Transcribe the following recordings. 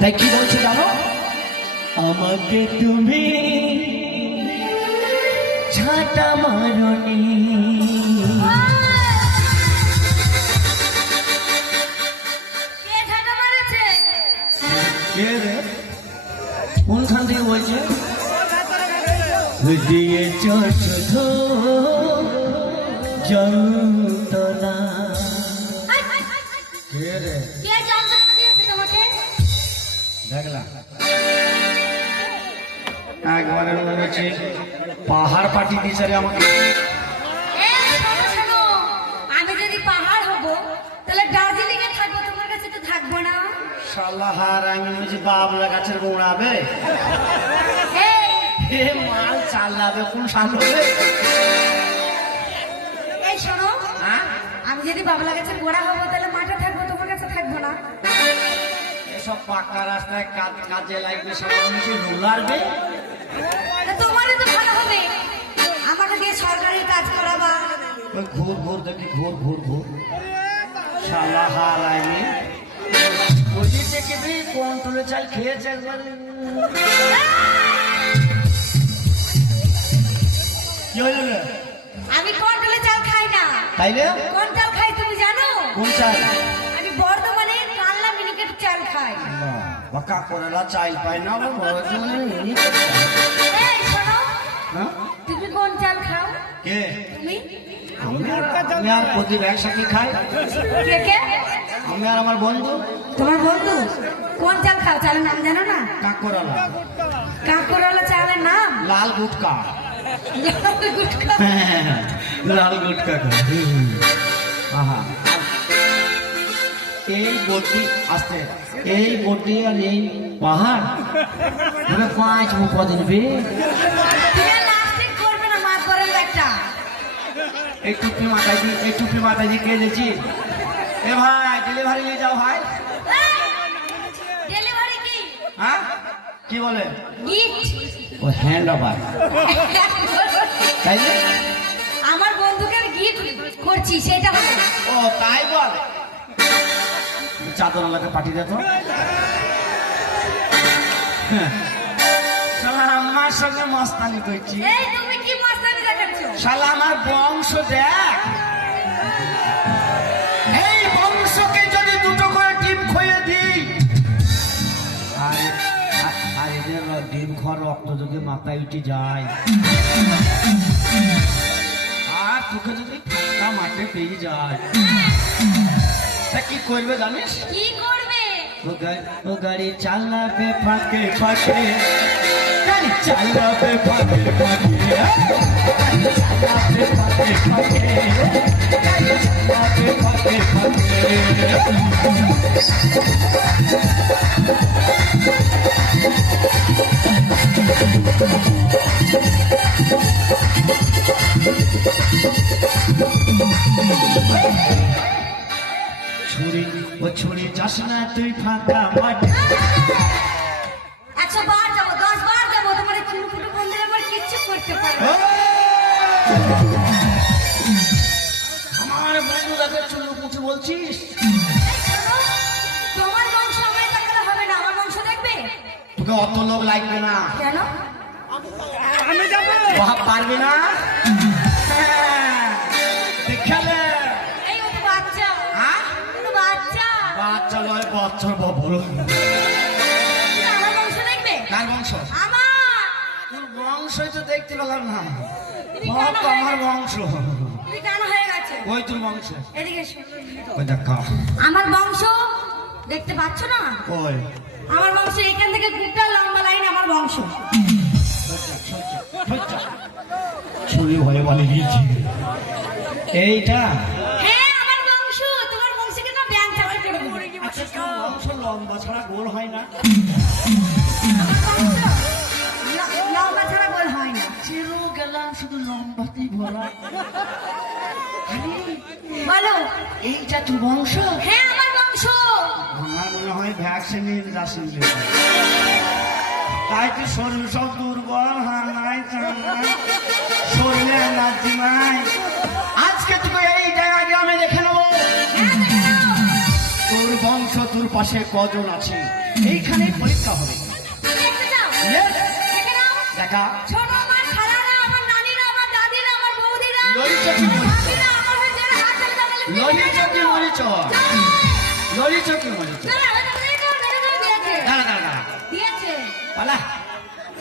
তাই কি বলছে জানো, আমাকে তুমি ঝাঁটা মারনি। কে রে, কোনখান থেকে বলছে? দিয়েছ শুধু যন্ত্রণা। কে রে? দেখলাম একবারে মনে হচ্ছে পাহাড় পাঠিয়ে দিয়েছে রে আমাকে। আমি যদি পাহাড় হবো তাহলে দার্জিলিং এ থাকবো, তোমার কাছে তো থাকবো না। শালা হার, আমি বুঝি বাবলা গাছের গোড়াবে মাল চালাবে কোন সাল হবে? এই শোনো, আমি যদি বাবলা গাছের গোড়া হবো তাহলে মাঠে থাকবো, তোমার কাছে থাকবো না। এসব পাকা রাস্তায় কাজে লাগবে, সব রোলার বে। তোমারই তো ভালো হবে, আমাকে দিয়ে সরকারি কাজ করাবা। ওই ঘুর ঘুর দেখি, ঘুর ঘুর ঘুর শালা হার। আমি বুঝি দেখবি কন্ট্রোলে চাল খেয়েছে একবার। কি হইল রে? আমি কন্ট্রোলে চাল খাই না। তাইলে কোন চাল খাই তুমি জানো? কোন চাল? আমি বর্ধমানে কাল্লা মিনিকেট চাল খাই। বাঁকা করেলা চাল পাই না। এই শোনো, তুমি কোন চাল খাও? কে? তুমি? আমি আর প্রদীপ একসাথে খাই। কে কে? আমি আর আমার বন্ধু। তোমার বন্ধু কোন চাল খাও? চালের নাম জানো না? কাকরালা। কাকরালা চালের নাম? লাল গুটকা। গুটখা। লাল গুটকা। আহা, এই বটি আসতে, এই বটি আর এই পাহাড় 5 কদিন বে। করবে না, মাছ ধরে একটা। এই টুপি মাথায় দিয়ে, এই টুপি মাথায় দিয়ে কে দিয়েছি? এ ভাই, ডেলিভারি নিয়ে যাও ভাই। ডেলিভারি কি? হ্যাঁ, কি বলে? গিফট। ও হ্যান্ড ওভার। তাই না? আমার বন্ধুকে গিফট করছি, সেটা হবে। ও তাই বল। চাদরওয়ালাকে পাঠিয়ে দে তো। শালা আমার সঙ্গে মস্তানি করছি। এই তুমি কি মস্তানি দেখাচ্ছ? শালা আমার বংশ দেখ, এই বংশকে যদি দুটো করে ডিম খইয়ে দিই, আর এদের ডিম খাওয়ার রক্ত যদি মাথায় উঠে যায়, আর তোকে যদি ফাঁকা মাঠে পেয়ে যায়, তা কি করবে জানিস? কি করবে? ও গাড়ি চালাবে ফাঁকে ফাঁকে, গাড়ি চালাবে ফাঁকে ফাঁকে, চালাবে ফাঁকে ফাঁকে, চালাবে ফাঁকে ফাঁকে। ছুরি ও ছুরি যাস না তুই ফাঁকা মাঠে। 100 বার যাবো, 10 বার যাবো, তোমার চুলকুটু বন্ধের আমার কিচ্ছু করতে পারবে না। আমার বন্ধুরাকে চুলু মুঠু বলছিস? শোনো, তোমার বংশ আমায় দেখালে হবে না, আমার বংশ দেখবে। তোকে অত লোক লাগবে না। কেন? পারবি না? দেখালে এই ও তো বাচ্চা। হ্যাঁ, ও তো বাচ্চা। বাচ্চা নয়, বাচ্চার বাবুর। তুমি আমার বংশ দেখবে? কার বংশ? আমার। তোর বংশই তো দেখতে পেলাম না। তুমি সব কেন তো আমার বংশ। তুমি কেন হয়ে গেছে? ওই তোর বংশ। এদিকে এসো। ওই দেখা আমার বংশ দেখতে পাচ্ছ না? ওই আমার বংশ এখান থেকে দুটা লম্বা লাইন আমার বংশ। ছুরি ভয়ে বলে গিয়েছি এইটা। হ্যাঁ, আমার বংশ। তোমার বংশকে না ব্যাংক চাকরি করে দেবো। আচ্ছা, তোর বংশ লম্বা ছাড়া গোল হয় না? লম্বা ছাড়া গোল হয় না। চিরু গেলাম শুধু লম্বাতেই ভরা। বলো, এইটা তোর বংশ? হ্যাঁ আমার বংশ। আমার মনে হয় ভ্যাকসিনের যাচ্ছেন, তাই তো শরীর সব দুর্বল হানাই শরীরে এনার্জি নাই। আজকে তোকে এই জায়গায় আমি দেখে নেবো। তোর বংশ তোর চতুর্পাশে কজন আছে এইখানেই পরীক্ষা হবে। তুমি দেখতে চাও? Yes, দেখে নাও। দেখা। ছোট আমার খালারা, আমার নানিরা, আমার দাদিরা, আমার বৌদিরা, লরিচা কি আমার মরিচ? ভাবিরা, আমার হয়ে যারা হাত তালি তালি তালি লরিচা কি মরিচ? লরিচা কি মরিচ? দাঁড়া, ওটা দেখো, দেখো, দিয়েছে। দাঁড়া দাঁড়া দাঁড়া দিয়েছে। পালা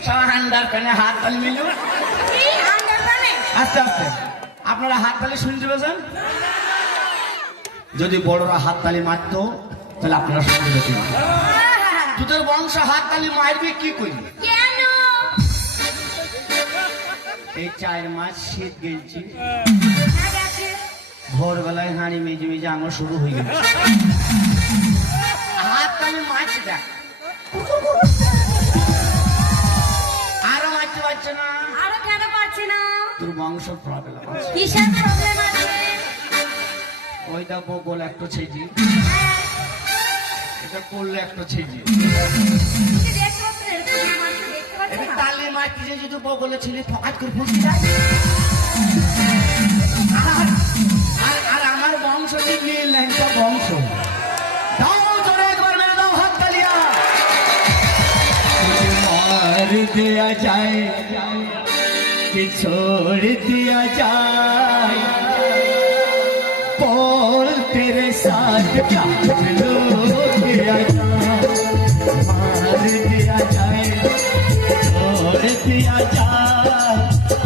সবার আন্ডার প্যানে হাত তালি মিলু। কি আন্ডার প্যানে? আস্তে আস্তে আপনারা হাত তালি শুনতে পেয়েছেন? যদি বড়রা হাত তালি মারতো তাহলে আপনারা শুনতে পেতেন। তোদের বংশ হাত তালি মারবে কি করবি? কেন? এই 4 মাস শীত গেলছি, হ্যাঁ, গেছে। ভোরবেলায় হাঁড়ি মেজে মেজে আঙুল শুরু হয়ে গেছে। হাত তালি মারছে দেখ, আরো মারতে পারছে না। আরো কেন পারছি না? তোর বংশ প্রবলেম আছে। কিসের প্রবলেম আছে? ওইটা বগল একটু ছেজি, হ্যাঁ, এটা করলে একটু ছেজি। তুমি দেখতে পাচ্ছ না? এরকম মানুষ দেখতে পাচ্ছ এটা না? তালি মারতে যদি বগলে ছেলে ফকাট করে ফুসি যায়। আর আমার বংশ নিয়ে ল্যাংটা বংশ। দাও জোরে একবার মেরে দাও হাত তালিয়া। मार दिया जाए कि छोड़ दिया जाए, बोल तेरे साथ क्या लो दिया जाए, मार दिया जाए छोड़ दिया जाए,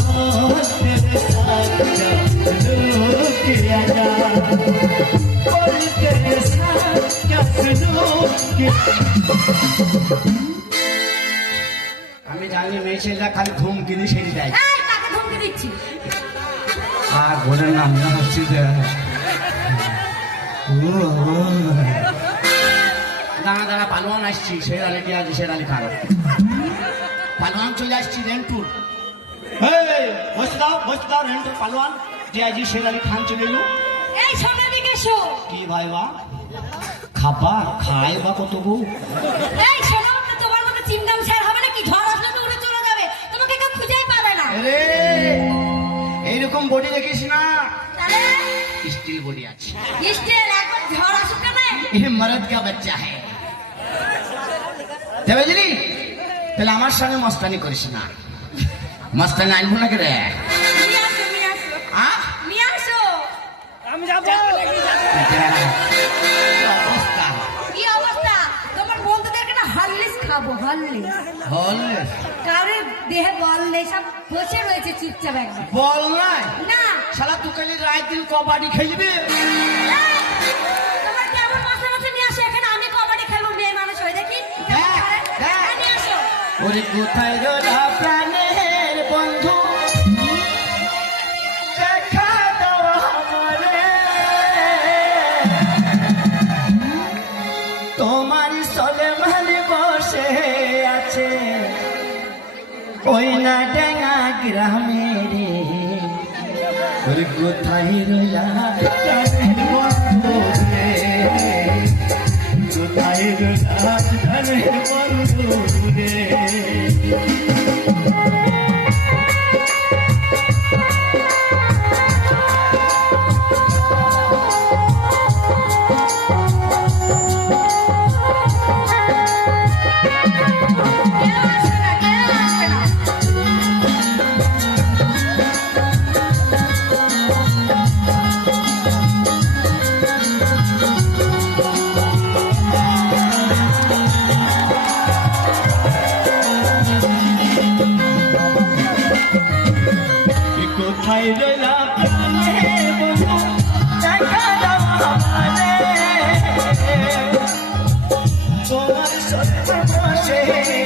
बोल तेरे साथ क्या लो दिया जाए, बोल तेरे साथ क्या लो किया। আমি জানি মেয়ে ছেলেরা খালি ধুমকি দিয়ে সেরে যায়। এই, তাকে ধমকি দিচ্ছি। আর বোনের নাম না হচ্ছে যে দাঁড়া দাঁড়া পালোয়ান আসছি, শেরালি কে আছে শেরালি খারাপ পালোয়ান চলে আসছি রেন্টুর। বসে দাও রেন্টুর পালোয়ান যে আজ শেরালি খান চলে এলো। এই শোনো, এদিকে এসো। কি ভাই বা খাবা খাই বা কত গো? এই শোনো, তোমার মতো চিমগাম শেয়ার হবে নাকি? ঝড় আসলে তো উড়ে চলে যাবে, তোমাকে কেউ খুঁজেই পাবে না। আরে এইরকম বডি দেখিস না, তাহলে স্টিল বডি আছে। স্টিল একবার ঝড় আসুক না। ये मर्द का बच्चा है তবে বুঝলি, তাহলে আমার সঙ্গে মস্তানি করিস না। মস্তানি আনবো না কে রে? নিয়ে আসো, নিয়ে আসো, আ? নিয়ে আসো। অবস্থা কি অবস্থা? তোমার বন্ধুদেরকে না হরলিক্স খাবো, হরলিক্স। হল কারোর দেহে বল নেই, সব বসে রয়েছে চুপচাপ একবার। বল নাই না, শালা তুই খালি রাত দিন কবাডি খেলবি। তোমার কেমন মাসে মাসে নিয়ে আসো এখানে, আমি কবাডি খেলবো, মেয়ে মানুষ হয়ে দেখি। হ্যাঁ, হ্যাঁ। নিয়ে আসো। ওরে কোথায় রোলা প্রাণের বন্ধু, দেখা দাও আমারে, তোমার সলেমানে বসে আছে ওই না ডেঙ্গা গ্রামে রে। ওরে কোথায় রোলা প্রাণের বন্ধু রে, কোথায় রোলা প্রাণের বন্ধু রে। কেউ আসবে না, কেউ আসবে না। কোথায় রইলা প্রাণের বন্ধু, দেখা দাও আমারে, তোমার সাথে বসে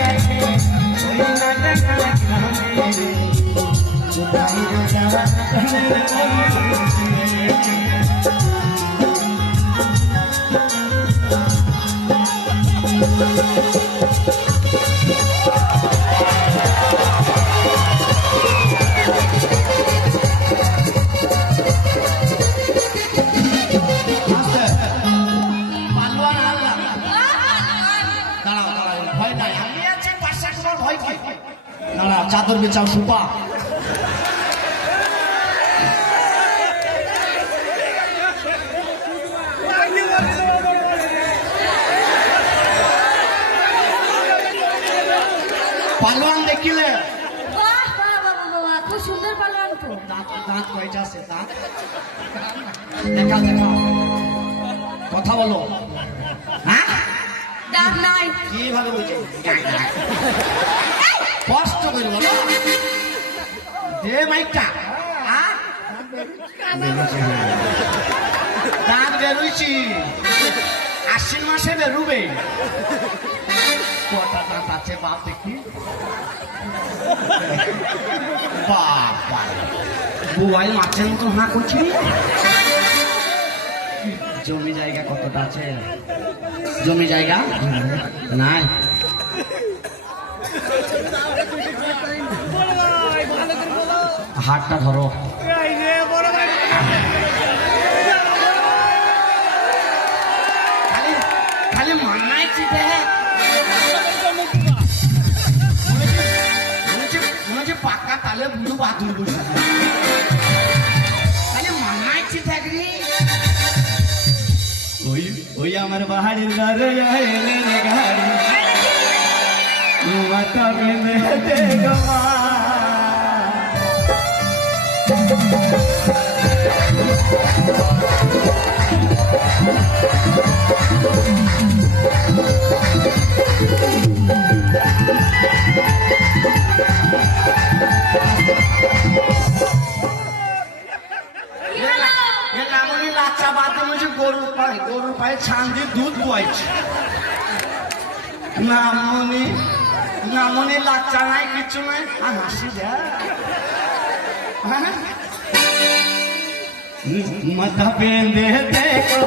আছে ওই না ডেঙ্গা গ্রামে রে। কোথায় রইলা প্রাণের বন্ধু রে। পালোয়ান আনলাম। দাঁড়াও দাঁড়াও, ভয় নাই, আমি আছি পাশে, তোমার ভয় কি? দাঁড়াও, চাদর বেচাও সুপা। পালোয়ান দেখিলে বাহ বাহ বাহ বাহ বাহ, খুব সুন্দর পালোয়ান তো। দাঁত দাঁত কয়টা আছে দাঁত দেখাও দেখাও কথা বলো হ্যাঁ দাঁত নাই। কিভাবে বুঝে কষ্ট করে বলো দে মাইকটা হ্যাঁ? দাঁত বেরোইছি আশ্বিন মাসে বেরোবে কটা দাঁত আছে বাপ দেখি বাবা বুয়াই মাছের মতো হাঁ করছি জমি জায়গা কতটা আছে জমি জায়গা নাই হাতটা ধরো খালি খালি মান্নাই চিপে মনে হচ্ছে পাক্কা তালে বুঝু বাদুর বসে খালি মান্নাই চিপে ওই ওই আমার বাহারের গাড়ি মাথা বেঁধে দে গো মা লাচা বাদ মুঝে গরুর পায়ে ছান দিয়ে দুধ দুয়াইছে নামনি লাচা নাই কিছু নাই আর হাসি দেয় মাথা বেঁধে দেখো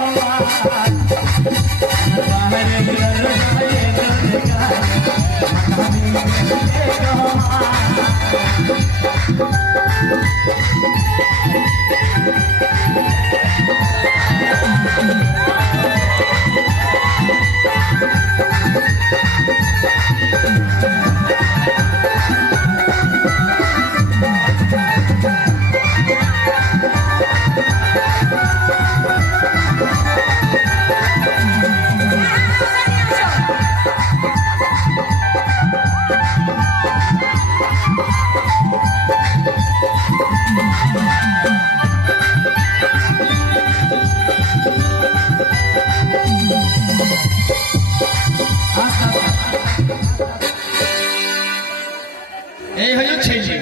এই হলো ছেলে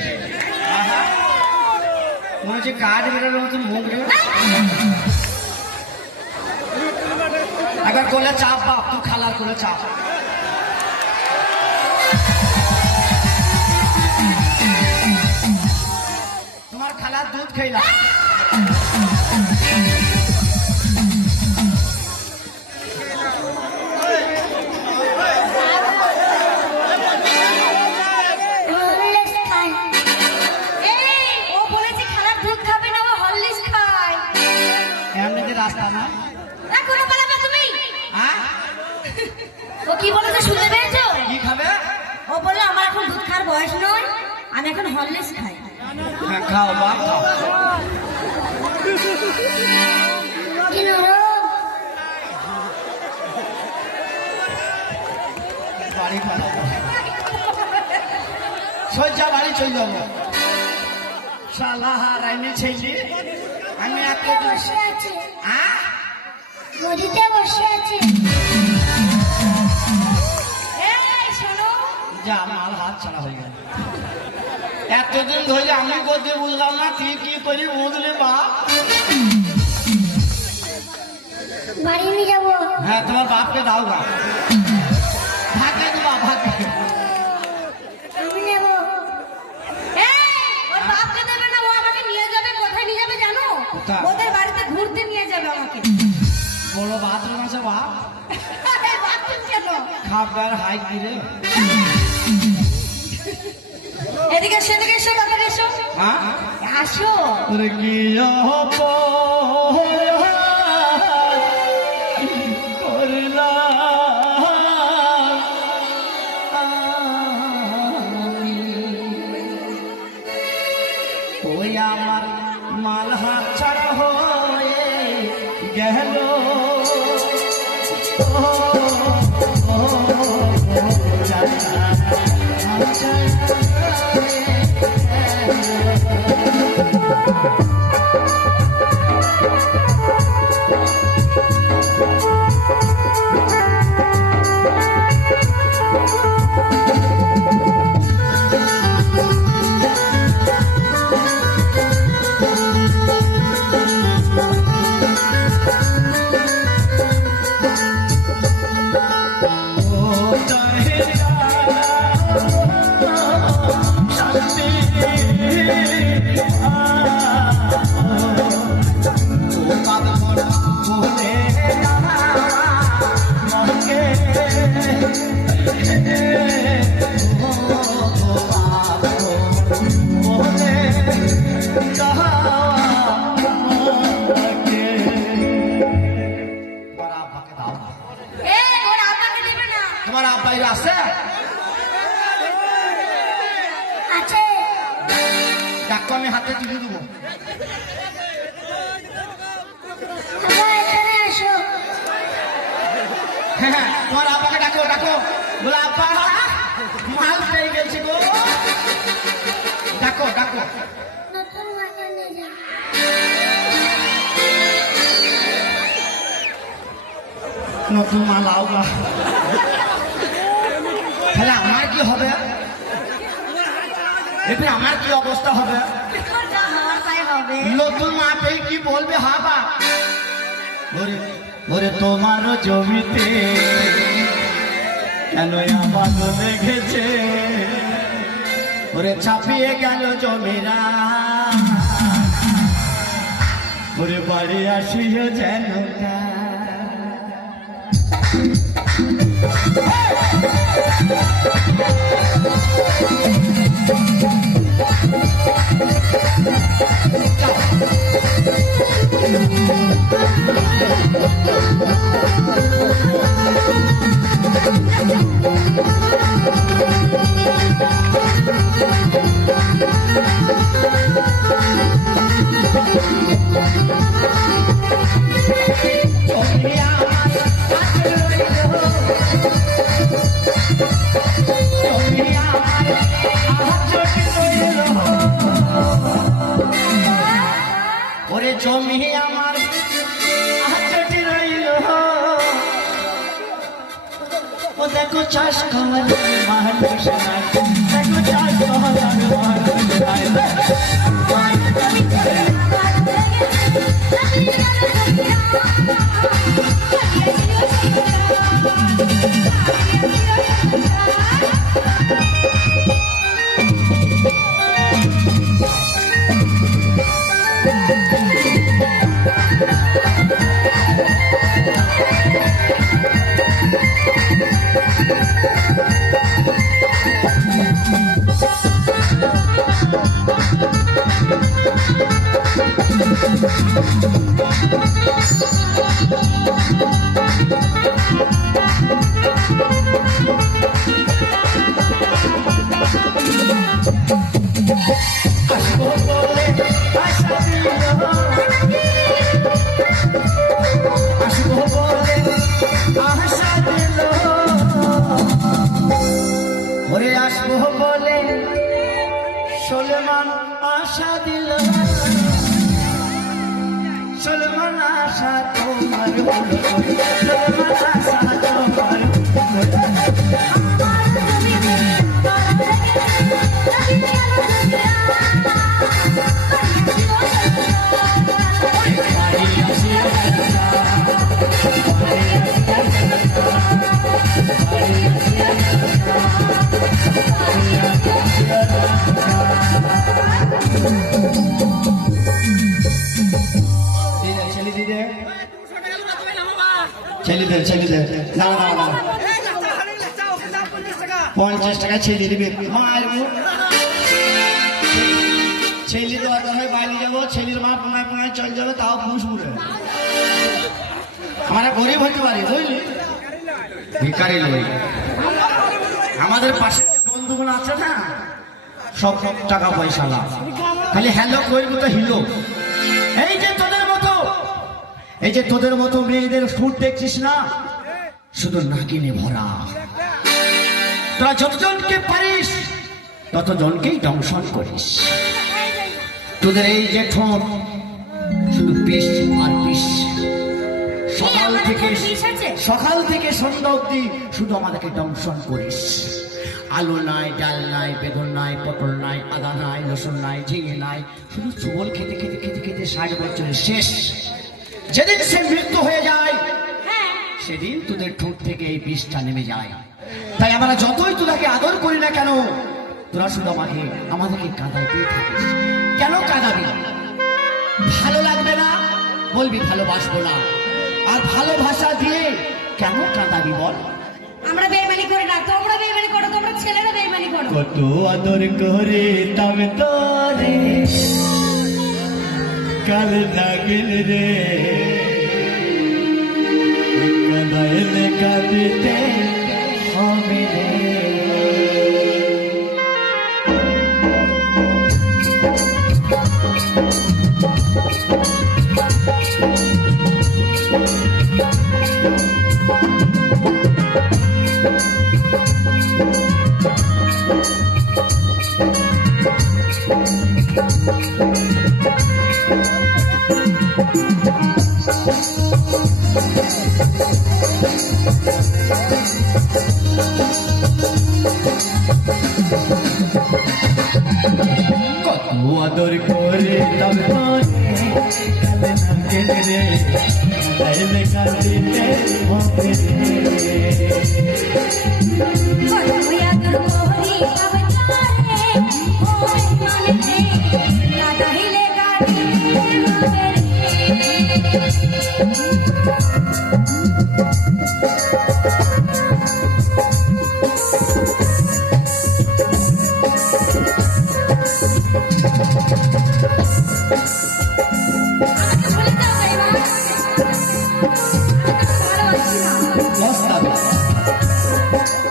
মনে হচ্ছে কাজ বেরোর মতো মুখ একবার কোলে চাপ বাপ তুই খালার কোলে চাপ তোমার খালার দুধ খাইলাম রাস্তা না ও কি বলেছে শুনতে পেয়েছো? কি খাবে? ও বললো আমার এখন দুধ খাওয়ার বয়স নয়, আমি এখন হরলিক্স খাই। হ্যাঁ খাও বাপ খাও। বাড়ি পালাবো সজ্জা বাড়ি চলে যাবো শালা হারাইনি ছেলে আমি এত বসে আছি নদীতে বসে আছি। যা মাল হাত ছাড়া হয়ে গেল এতদিন ধরে আমি করতে বুঝলাম না তুই কি করি বুঝলি বাপ বাড়ি নিয়ে যাবো। হ্যাঁ তোমার বাপকে দাও গা ভাগে দেবা ভাগে আমি নেবো। ওর বাপকে দেবে না, ও আমাকে নিয়ে যাবে। কোথায় নিয়ে যাবে জানো? কোথায়? ওদের বাড়িতে ঘুরতে নিয়ে যাবে আমাকে। বড় বাথরুম আছে বাপ বাথরুম কেন? খাবার হাই কিরে এদিকে এসো, এদিকে এসো, তাড়াতাড়ি এসো। হ্যাঁ আসো। তোরে কি করলা ওই আমার মাল হাত ছাড়া হয়ে গেল ও ডাক্কো, আমি হাতে তুলে দেবো। আব্বা এখানে আসো। হ্যাঁ, তোমার আব্বাকে ডাকো, ডাকো। বলে আব্বা মাল পেয়ে গেছে গো। ডাকো, ডাকো। নতুন মাকে নিয়ে যা। নতুন মাল আওগা। তাহলে আমার কি হবে? এতে আমার কি অবস্থা হবে? তোর যা হওয়ার তাই হবে। নতুন মা পেয়ে কি বলবে? হাবা ওরে ওরে তোমার জমিতে কেন আমার লেগেছে, ওরে ছাপিয়ে গেল জমিরা, ওরে বাড়ি আসিও যেন না। ওরে জমি আমার আচটি রইল, ও দেখো চাষ খাওয়ার মানুষ নাই, দেখো চাষ খাওয়ার মানুষ নাই। আসবো বলে আশা দিল, আসবো বলে আশা দিল, ওরে আসবো বলে সলমান আশা দিল, সলমান আশা তোমার হলো, সলমান আশা তোমার ছেলেদের ছেলেদের না না না 50 টাকা ছেলে দিবে। মায়ের মুখ ছেলে তো হয় বাইরে যাবো, ছেলের মা পোঙায় পোঙায় চল যাবে, তাও ফুসবুরে আমরা গরিব হতে পারি, বুঝলি? ভিকারি লই। আমাদের পাশে যে বন্ধুগুলো আছে না, সব সব টাকা পয়সা লাভ, খালি হ্যালো করবো তো হিলো। এই যে তোদের মতো, এই যে তোদের মতো মেয়েদের ফুট দেখছিস না, শুধু নাকিনে ভরা। তোরা যতজনকে পারিস ততজনকেই দংশন করিস। তোদের এই যে ঠোঁট শুধু পিস আর পিস, সকাল থেকে সন্ধ্যা অব্দি শুধু আমাদেরকে দংশন করিস। আলু নাই, ডাল নাই, বেগুন নাই, পটল নাই, আদা নাই, রসুন নাই, ঝিঙে নাই, শুধু চুবল খেতে খেতে খেতে খেতে 60 বছরের শেষ। যেদিন সে মৃত্যু হয়ে যায় সেদিন তোদের ঠোঁট থেকে এই বিষটা নেমে যায়। তাই আমরা যতই তোদেরকে আদর করি না কেন, তোরা শুধু আমাদেরকে কাঁদাইতেই থাকিস। কেন কাঁদাবি? ভালো লাগবে না বলবি ভালোবাসবো না, আর ভালোবাসা দিয়ে কেন কাঁদাবি বল? আমরা বেইমানি করি না, তোমরা বেইমানি করো, তোমরা ছেলেরা বেইমানি করো। কত আদর করে তবে তোরে কাল নাগিন রে, কাঁদাইলে কাঁদিতে হবে রে। কত আদর করে তবে কালে নামকে রে তাইলে কাঁদিতে হবে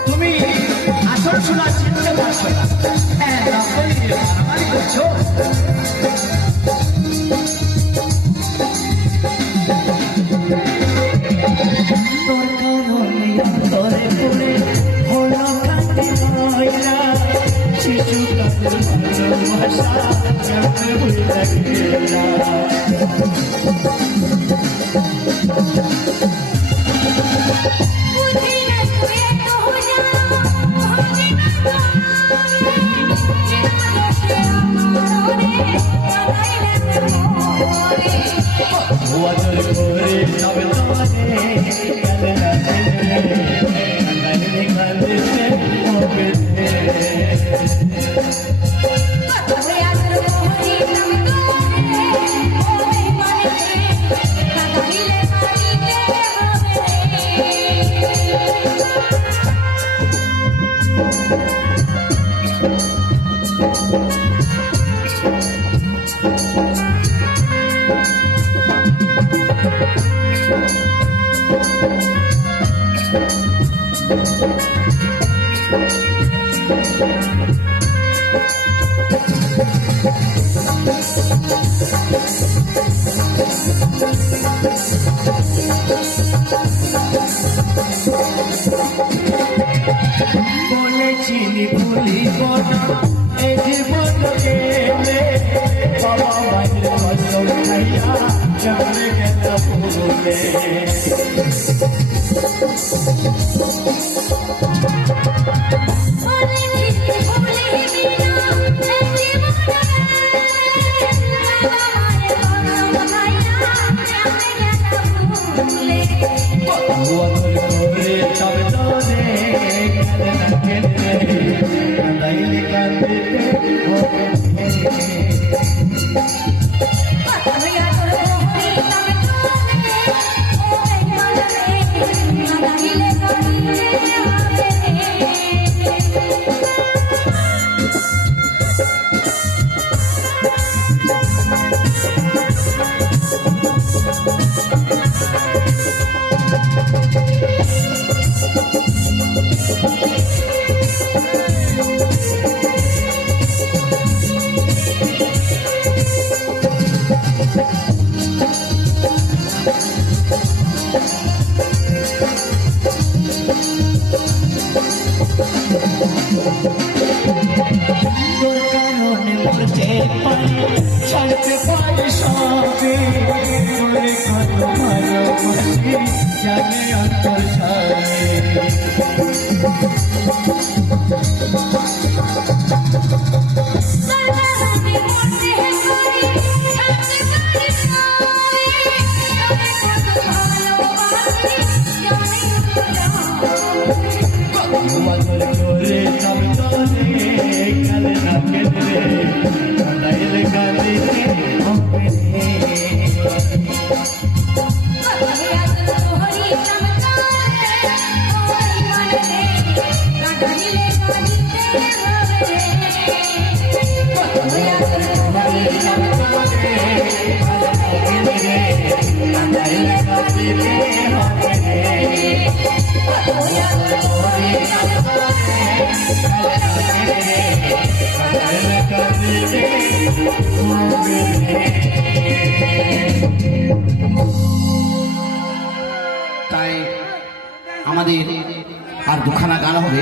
তুমি আসল শোনা চিনতে পারছো না হ্যাঁ রকমই মারামারি করছো তোর কারণে তোরে পড়ে হলো কাটে ময়না শিশু কাছে ভালোবাসা কেমন ভুলে গেলা আদর করে তবে তোমারে কালে নাচে কাঁদিতে হবে বলেছিলি ভুলিব না এই জীবন গেলে বাবা মায়ের কসম খাইয়া চলে গেল ভুলে ছাড়তে পারে সবে করে কত ভালোবাসি জানে অন্তর ছাড়ে করে তবে তোরে কালে না কেঁদে কাঁদাইলে কাঁদিতে হবে তাই আমাদের আর দুখানা গান হবে।